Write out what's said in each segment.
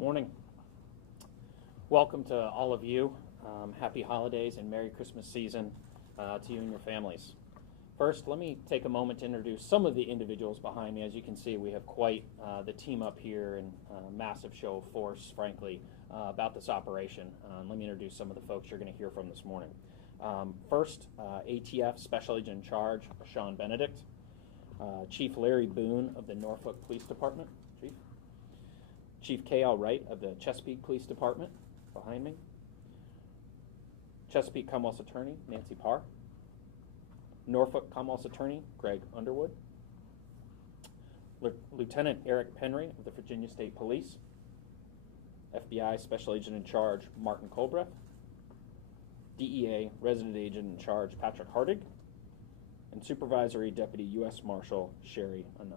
Morning. Welcome to all of you. Happy holidays and Merry Christmas season to you and your families. First, let me take a moment to introduce some of the individuals behind me. As you can see, we have quite the team up here and a massive show of force, frankly, about this operation. Let me introduce some of the folks you're going to hear from this morning. First, ATF Special Agent in Charge, Sean Benedict. Chief Larry Boone of the Norfolk Police Department. Chief K.L. Wright of the Chesapeake Police Department, behind me. Chesapeake Commonwealth's Attorney, Nancy Parr. Norfolk Commonwealth's Attorney, Greg Underwood. Lieutenant Eric Penry of the Virginia State Police. FBI Special Agent in Charge, Martin Colbreth. DEA Resident Agent in Charge, Patrick Hardig. And Supervisory Deputy U.S. Marshal, Sherry Anand.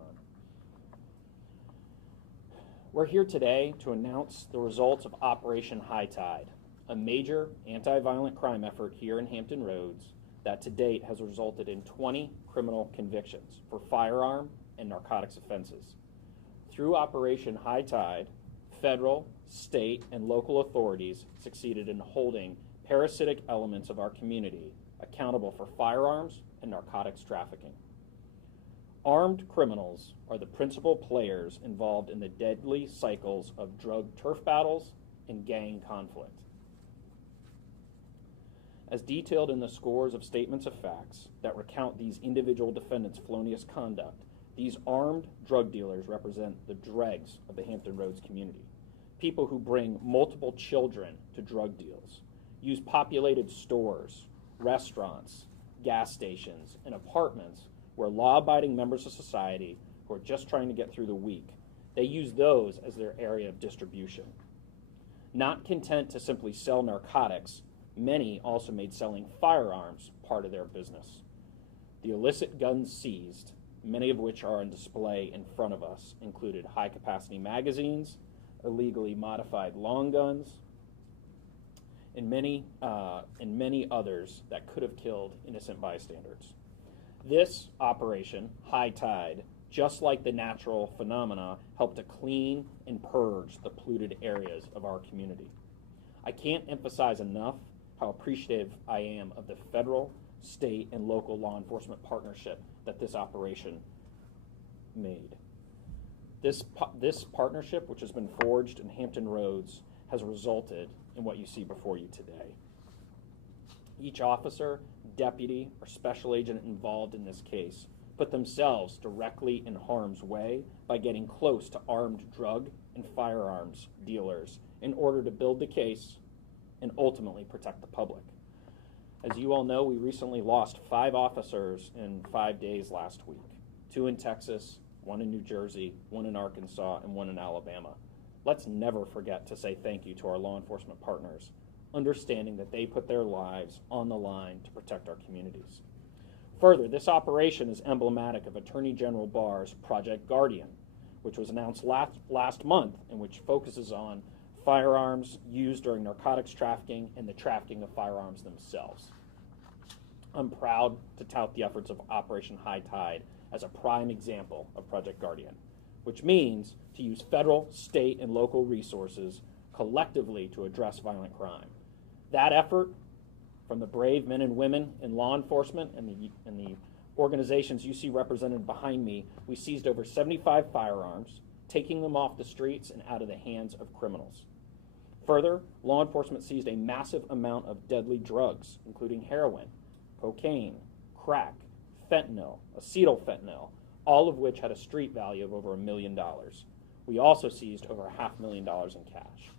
We're here today to announce the results of Operation High Tide, a major anti-violent crime effort here in Hampton Roads that to date has resulted in 20 criminal convictions for firearm and narcotics offenses. Through Operation High Tide, federal, state, and local authorities succeeded in holding parasitic elements of our community accountable for firearms and narcotics trafficking. Armed criminals are the principal players involved in the deadly cycles of drug turf battles and gang conflict. As detailed in the scores of statements of facts that recount these individual defendants' felonious conduct, these armed drug dealers represent the dregs of the Hampton Roads community. People who bring multiple children to drug deals, use populated stores, restaurants, gas stations, and apartments where law-abiding members of society who are just trying to get through the week, they use those as their area of distribution. Not content to simply sell narcotics, many also made selling firearms part of their business. The illicit guns seized, many of which are on display in front of us, included high-capacity magazines, illegally modified long guns, and many others that could have killed innocent bystanders. This operation, High Tide, just like the natural phenomena, helped to clean and purge the polluted areas of our community. I can't emphasize enough how appreciative I am of the federal, state, and local law enforcement partnership that this operation made. This partnership, which has been forged in Hampton Roads, has resulted in what you see before you today. Each officer, deputy, or special agent involved in this case put themselves directly in harm's way by getting close to armed drug and firearms dealers in order to build the case and ultimately protect the public. As you all know, we recently lost 5 officers in 5 days last week, 2 in Texas, 1 in New Jersey, 1 in Arkansas, and 1 in Alabama. Let's never forget to say thank you to our law enforcement partners, understanding that they put their lives on the line to protect our communities. Further, this operation is emblematic of Attorney General Barr's Project Guardian, which was announced last month and which focuses on firearms used during narcotics trafficking and the trafficking of firearms themselves. I'm proud to tout the efforts of Operation High Tide as a prime example of Project Guardian, which means to use federal, state, and local resources collectively to address violent crime. That effort from the brave men and women in law enforcement and the organizations you see represented behind me, we seized over 75 firearms, taking them off the streets and out of the hands of criminals. Further, law enforcement seized a massive amount of deadly drugs, including heroin, cocaine, crack, fentanyl, acetylfentanyl, all of which had a street value of over $1 million. We also seized over $500,000 in cash.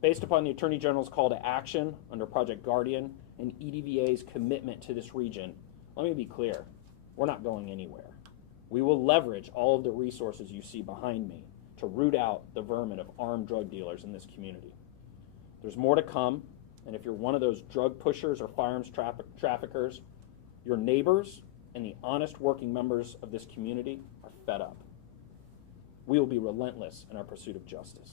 Based upon the Attorney General's call to action under Project Guardian and EDVA's commitment to this region, let me be clear, we're not going anywhere. We will leverage all of the resources you see behind me to root out the vermin of armed drug dealers in this community. There's more to come, and if you're one of those drug pushers or firearms traffickers, your neighbors and the honest working members of this community are fed up. We will be relentless in our pursuit of justice.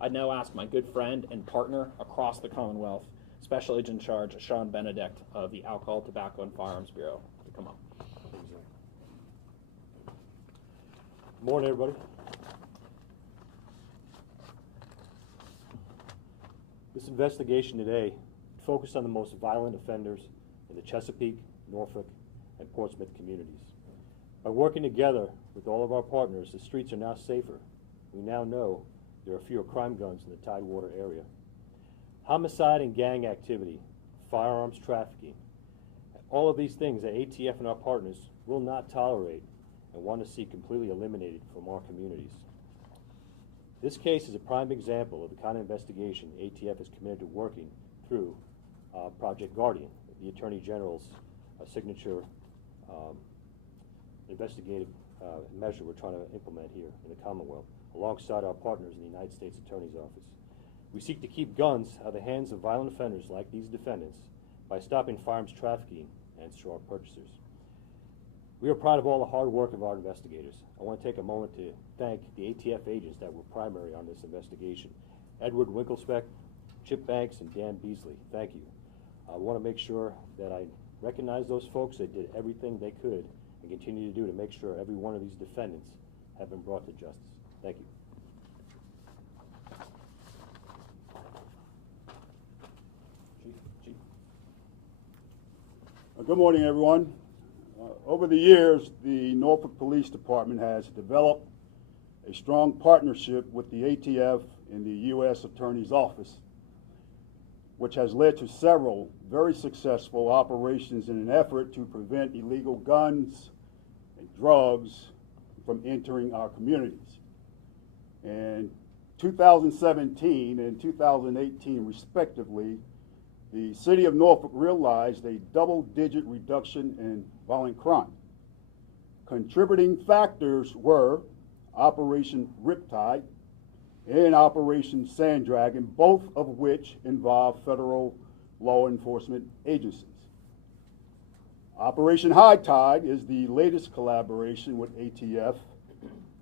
I now ask my good friend and partner across the Commonwealth, Special Agent in Charge Sean Benedict of the Alcohol, Tobacco, and Firearms Bureau, to come up. Good morning, everybody. This investigation today focused on the most violent offenders in the Chesapeake, Norfolk, and Portsmouth communities. By working together with all of our partners, the streets are now safer. We now know there are fewer crime guns in the Tidewater area. Homicide and gang activity, firearms trafficking, all of these things that ATF and our partners will not tolerate and want to see completely eliminated from our communities. This case is a prime example of the kind of investigation ATF is committed to working through Project Guardian, the Attorney General's signature investigative measure we're trying to implement here in the Commonwealth, alongside our partners in the United States Attorney's Office. We seek to keep guns out of the hands of violent offenders like these defendants by stopping firearms trafficking and straw purchasers. We are proud of all the hard work of our investigators. I want to take a moment to thank the ATF agents that were primary on this investigation. Edward Winklespeck, Chip Banks, and Dan Beasley, thank you. I want to make sure that I recognize those folks that did everything they could and continue to do to make sure every one of these defendants have been brought to justice. Thank you. Chief. Good morning, everyone. Over the years, the Norfolk Police Department has developed a strong partnership with the ATF and the U.S. Attorney's Office, which has led to several very successful operations in an effort to prevent illegal guns and drugs from entering our communities. In 2017 and 2018, respectively, the City of Norfolk realized a double-digit reduction in violent crime. Contributing factors were Operation Riptide and Operation Sand Dragon, both of which involve federal law enforcement agencies. Operation High Tide is the latest collaboration with ATF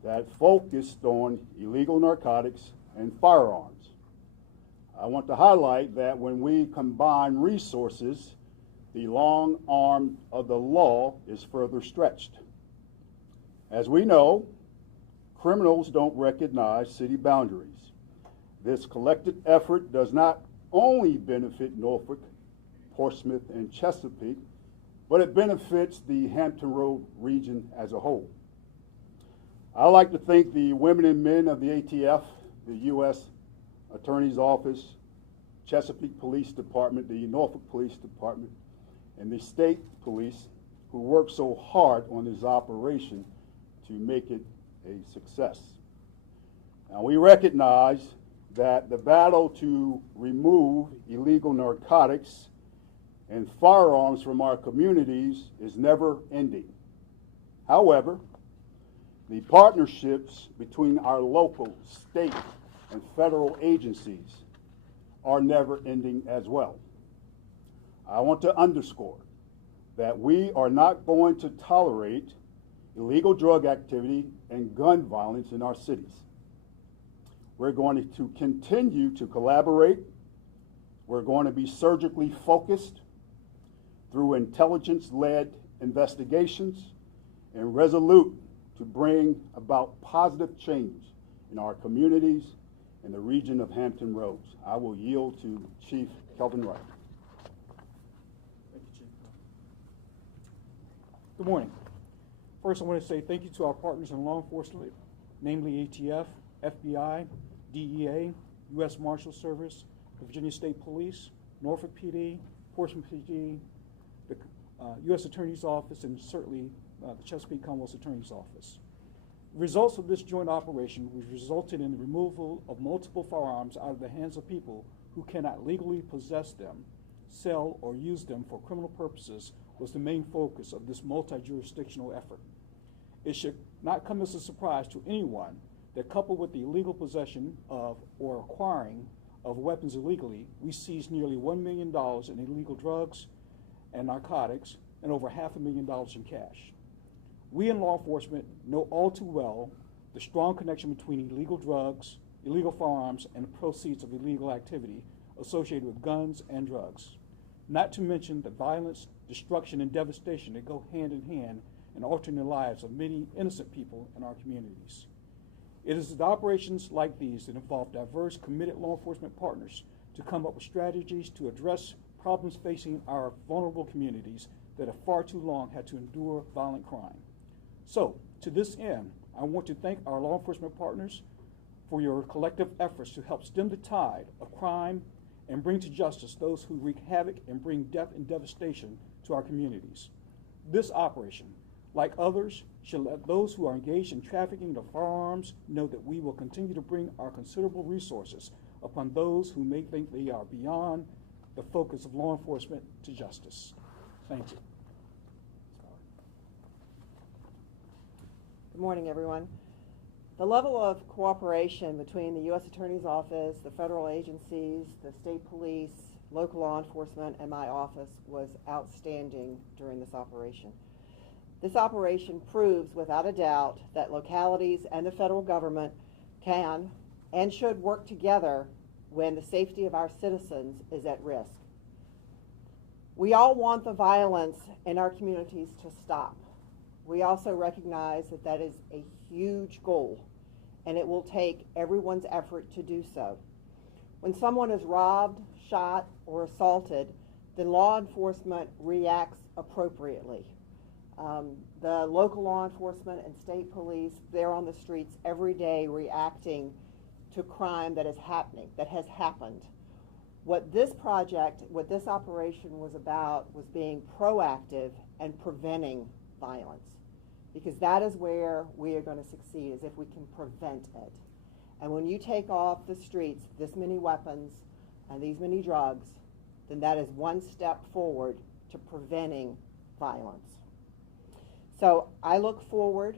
that focused on illegal narcotics and firearms. I want to highlight that when we combine resources, the long arm of the law is further stretched. As we know, criminals don't recognize city boundaries. This collective effort does not only benefit Norfolk, Portsmouth, and Chesapeake, but it benefits the Hampton Roads region as a whole. I like to thank the women and men of the ATF, the U.S. Attorney's Office, Chesapeake Police Department, the Norfolk Police Department, and the state police who worked so hard on this operation to make it a success. Now, we recognize that the battle to remove illegal narcotics and firearms from our communities is never ending. However, the partnerships between our local, state, and federal agencies are never ending as well. I want to underscore that we are not going to tolerate illegal drug activity and gun violence in our cities. We're going to continue to collaborate. We're going to be surgically focused through intelligence-led investigations and resolute to bring about positive change in our communities and the region of Hampton Roads. I will yield to Chief Kelvin Wright. Thank you, Chief. Good morning. First, I want to say thank you to our partners in law enforcement, namely ATF, FBI, DEA, U.S. Marshal Service, the Virginia State Police, Norfolk PD, Portsmouth PD, the U.S. Attorney's Office, and certainly the Chesapeake Commonwealth Attorney's Office. The results of this joint operation, which resulted in the removal of multiple firearms out of the hands of people who cannot legally possess them, sell, or use them for criminal purposes, was the main focus of this multi-jurisdictional effort. It should not come as a surprise to anyone that, coupled with the illegal possession of or acquiring of weapons illegally, we seized nearly $1 million in illegal drugs and narcotics and over $500,000 in cash. We in law enforcement know all too well the strong connection between illegal drugs, illegal firearms, and the proceeds of illegal activity associated with guns and drugs. Not to mention the violence, destruction, and devastation that go hand in hand in altering the lives of many innocent people in our communities. It is the operations like these that involve diverse, committed law enforcement partners to come up with strategies to address problems facing our vulnerable communities that have far too long had to endure violent crime. So, to this end, I want to thank our law enforcement partners for your collective efforts to help stem the tide of crime and bring to justice those who wreak havoc and bring death and devastation to our communities. This operation, like others, should let those who are engaged in trafficking of firearms know that we will continue to bring our considerable resources upon those who may think they are beyond the focus of law enforcement to justice. Thank you. Good morning, everyone. The level of cooperation between the U.S. Attorney's Office, the federal agencies, the state police, local law enforcement, and my office was outstanding during this operation. This operation proves without a doubt that localities and the federal government can and should work together when the safety of our citizens is at risk. We all want the violence in our communities to stop. We also recognize that that is a huge goal, and it will take everyone's effort to do so. When someone is robbed, shot, or assaulted, then law enforcement reacts appropriately. The local law enforcement and state police, they're on the streets every day reacting to crime that is happening, that has happened. What this project, what this operation was about was being proactive and preventing violence, because that is where we are going to succeed, is if we can prevent it. And when you take off the streets this many weapons and these many drugs, then that is one step forward to preventing violence. So I look forward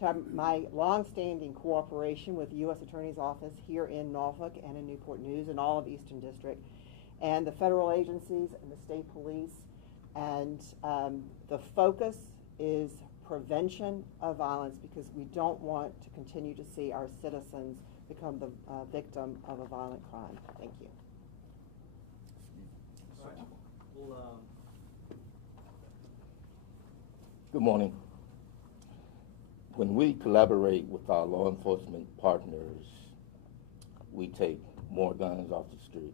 to my long-standing cooperation with the U.S. Attorney's Office here in Norfolk and in Newport News and all of Eastern District, and the federal agencies and the state police. And the focus is prevention of violence, because we don't want to continue to see our citizens become the victim of a violent crime. Thank you. Good morning. When we collaborate with our law enforcement partners, we take more guns off the street.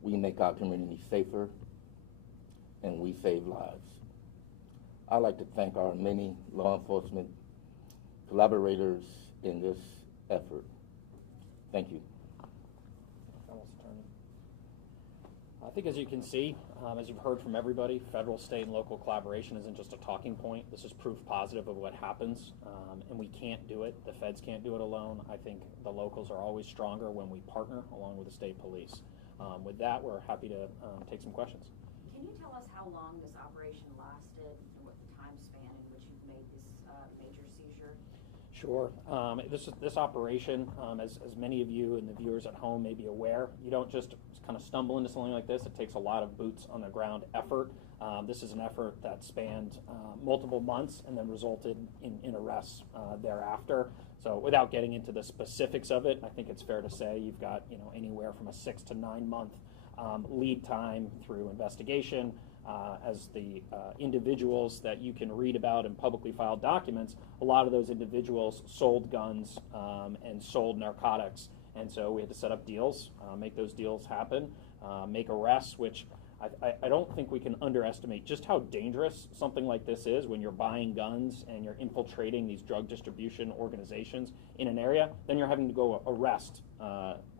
We make our community safer, and we save lives. I'd like to thank our many law enforcement collaborators in this effort. Thank you. I think, as you can see, as you've heard from everybody, federal, state, and local collaboration isn't just a talking point. This is proof positive of what happens, and we can't do it. The feds can't do it alone. I think the locals are always stronger when we partner along with the state police. With that, we're happy to take some questions. Can you tell us how long this operation lasted and what the time span in which you've made this major seizure? Sure. This operation, as many of you and the viewers at home may be aware, you don't just kind of stumble into something like this. It takes a lot of boots on the ground effort. This is an effort that spanned multiple months and then resulted in arrests thereafter. So without getting into the specifics of it, I think it's fair to say you've got anywhere from a 6 to 9 month lead time through investigation, as the individuals that you can read about in publicly filed documents, a lot of those individuals sold guns and sold narcotics. And so we had to set up deals, make those deals happen, make arrests, which I don't think we can underestimate just how dangerous something like this is when you're buying guns and you're infiltrating these drug distribution organizations in an area. Then you're having to go arrest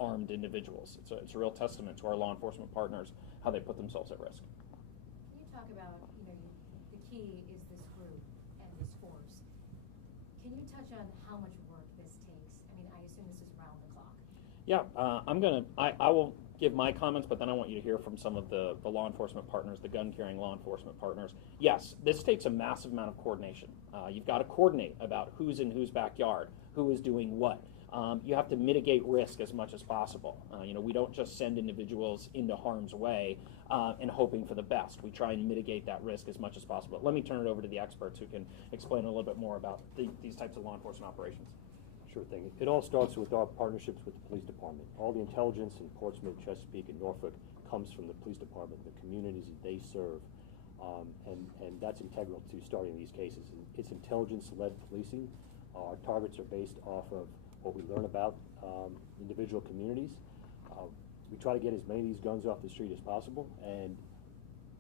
armed individuals. It's a real testament to our law enforcement partners, how they put themselves at risk. Can you talk about, the key is this group and this force. Can you touch on how much work this takes? I mean, I assume this is round the clock. Yeah, I will give my comments, but then I want you to hear from some of the law enforcement partners, the gun-carrying law enforcement partners. Yes, this takes a massive amount of coordination. You've got to coordinate about who's in whose backyard, who is doing what. You have to mitigate risk as much as possible. We don't just send individuals into harm's way and hoping for the best. We try and mitigate that risk as much as possible. Let me turn it over to the experts who can explain a little bit more about these types of law enforcement operations. Sure thing. It all starts with our partnerships with the police department. All the intelligence in Portsmouth, Chesapeake, and Norfolk comes from the police department, the communities that they serve, and that's integral to starting these cases. It's intelligence-led policing. Our targets are based off of what we learn about individual communities. we try to get as many of these guns off the street as possible, and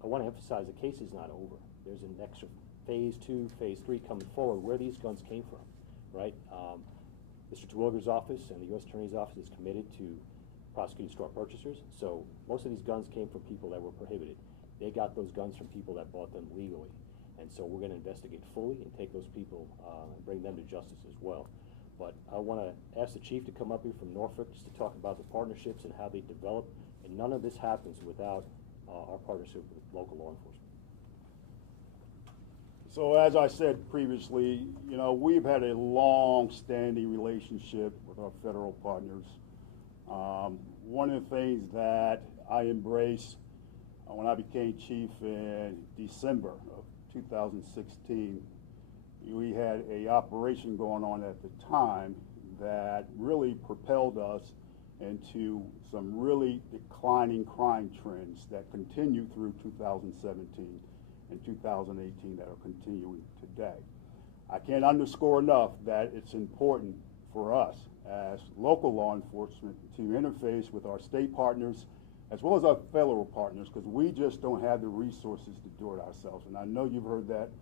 I want to emphasize the case is not over. There's an extra phase 2, phase 3 coming forward where these guns came from, right? Mr. Terwilliger's office and the U.S. Attorney's Office is committed to prosecuting straw purchasers, so most of these guns came from people that were prohibited. They got those guns from people that bought them legally, and so we're going to investigate fully and take those people and bring them to justice as well. But I want to ask the chief to come up here from Norfolk just to talk about the partnerships and how they develop, and none of this happens without our partnership with local law enforcement. So as I said previously, you know, we've had a long-standing relationship with our federal partners. One of the things that I embraced when I became chief in December of 2016, we had an operation going on at the time that really propelled us into some really declining crime trends that continue through 2017 and 2018 that are continuing today. I can't underscore enough that it's important for us as local law enforcement to interface with our state partners as well as our federal partners, because we just don't have the resources to do it ourselves. And I know you've heard that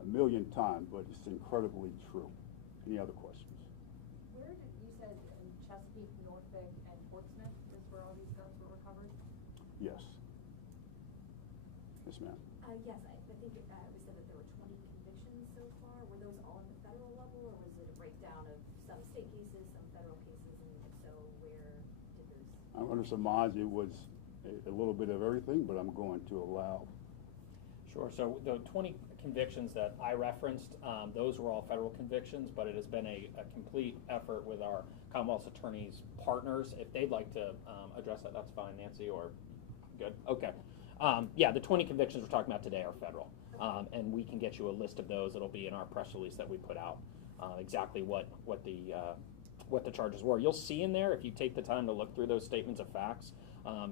a million times, but it's incredibly true. Any other questions? Where did you said in Chesapeake, Norfolk, and Portsmouth is where all these guns were recovered? Yes. Yes, ma'am. Yes, I think we said that there were 20 convictions so far. Were those all in the federal level, or was it a breakdown of some state cases, some federal cases, and if so, where did those? I'm going to surmise it was a little bit of everything, but I'm going to allow. Sure. So the 20 convictions that I referenced, those were all federal convictions, but it has been a complete effort with our Commonwealth's attorneys partners. If they'd like to address that, that's fine, Nancy, or good? Okay. Yeah, the 20 convictions we're talking about today are federal, and we can get you a list of those. It'll be in our press release that we put out, exactly what the charges were. You'll see in there, if you take the time to look through those statements of facts,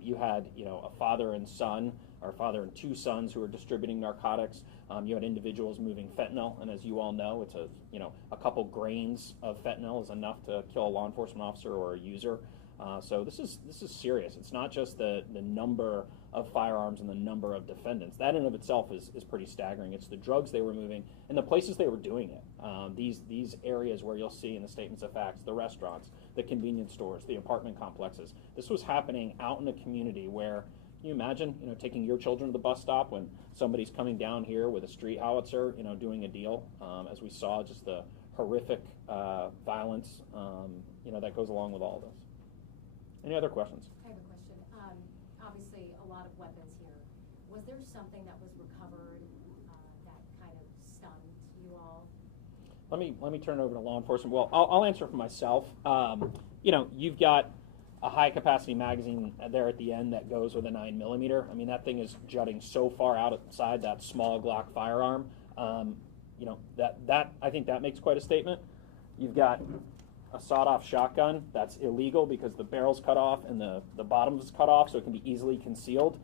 you had, you know, a father and son, or father and two sons who were distributing narcotics. You had individuals moving fentanyl, and as you all know, it's a couple grains of fentanyl is enough to kill a law enforcement officer or a user. So this is serious. It's not just the number of firearms and the number of defendants. That in of itself is pretty staggering. It's the drugs they were moving and the places they were doing it. These areas where you'll see in the statements of facts, the restaurants, the convenience stores, the apartment complexes. This was happening out in the community where, can you imagine, taking your children to the bus stop when somebody's coming down here with a street howitzer, doing a deal, as we saw, just the horrific violence, that goes along with all of this. Any other questions? I have a question. Obviously, a lot of weapons here. Was there something that was recovered that kind of stunned you all? Let me turn it over to law enforcement. Well, I'll answer for myself. You've got a high-capacity magazine there at the end that goes with a 9mm. I mean, that thing is jutting so far outside that small Glock firearm. That I think that makes quite a statement. You've got a sawed-off shotgun that's illegal because the barrel's cut off and the bottom is cut off, so it can be easily concealed.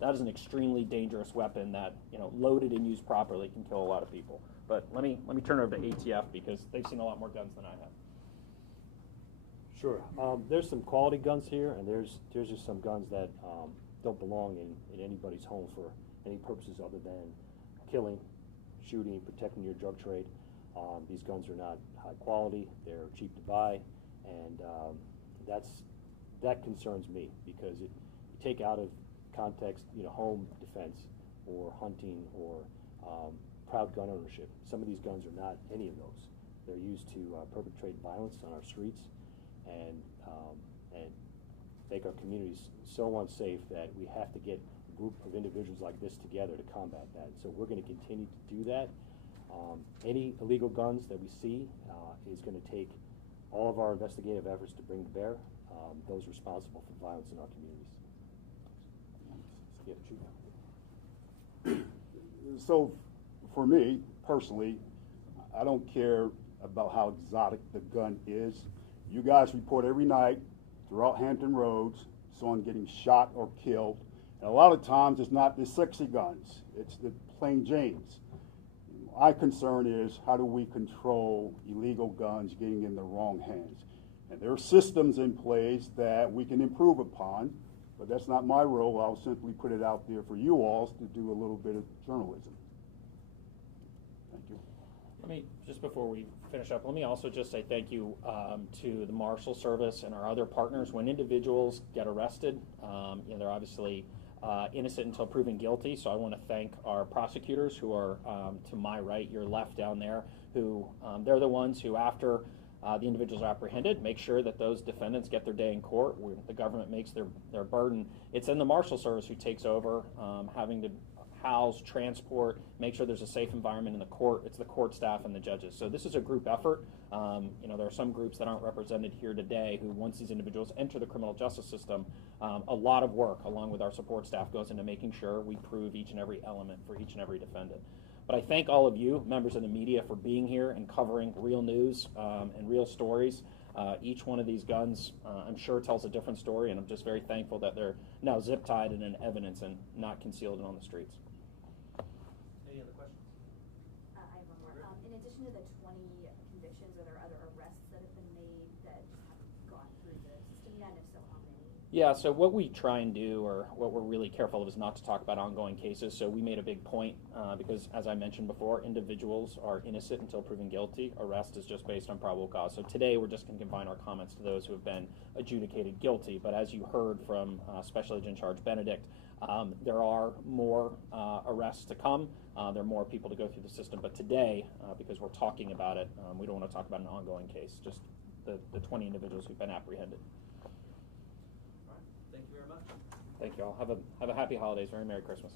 That is an extremely dangerous weapon that, loaded and used properly, can kill a lot of people. But let me turn it over to ATF because they've seen a lot more guns than I have. Sure. There's some quality guns here, and there's just some guns that don't belong in anybody's home for any purposes other than killing, shooting, protecting your drug trade. These guns are not high quality, they're cheap to buy, and that concerns me because you take out of context, home defense or hunting or proud gun ownership. Some of these guns are not any of those. They're used to perpetrate violence on our streets and make our communities so unsafe that we have to get a group of individuals like this together to combat that. So we're going to continue to do that. Any illegal guns that we see is going to take all of our investigative efforts to bring to bear those responsible for violence in our communities. So for me, personally, I don't care about how exotic the gun is. You guys report every night throughout Hampton Roads, someone getting shot or killed. And a lot of times it's not the sexy guns, it's the plain Janes. My concern is how do we control illegal guns getting in the wrong hands? And there are systems in place that we can improve upon, but that's not my role. I'll simply put it out there for you all to do a little bit of journalism. Thank you. Let me, just before we finish up, let me also just say thank you to the Marshal Service and our other partners. When individuals get arrested, they're obviously innocent until proven guilty, so I want to thank our prosecutors who are to my right, your left down there, who they're the ones who, after the individuals are apprehended, make sure that those defendants get their day in court. The government makes their burden. It's in the Marshal Service who takes over, having to house, transport, make sure there's a safe environment in the court. It's the court staff and the judges. So this is a group effort. There are some groups that aren't represented here today who, once these individuals enter the criminal justice system, a lot of work, along with our support staff, goes into making sure we prove each and every element for each and every defendant. But I thank all of you, members of the media, for being here and covering real news and real stories. Each one of these guns, I'm sure, tells a different story, and I'm just very thankful that they're now zip-tied and in evidence and not concealed and on the streets. Any other questions? I have one more. In addition to the 20 convictions, are there other arrests that have been made that haven't gone through the system yet? And if so, how many? Yeah, so what we try and do, or what we're really careful of, is not to talk about ongoing cases. So we made a big point, because, as I mentioned before, individuals are innocent until proven guilty. Arrest is just based on probable cause. So today we're just going to confine our comments to those who have been adjudicated guilty. But as you heard from Special Agent in Charge Benedict, there are more arrests to come. There are more people to go through the system. But today, because we're talking about it, we don't want to talk about an ongoing case, just the 20 individuals who've been apprehended. All right. Thank you very much. Thank you all. Have a happy holidays. Very Merry Christmas.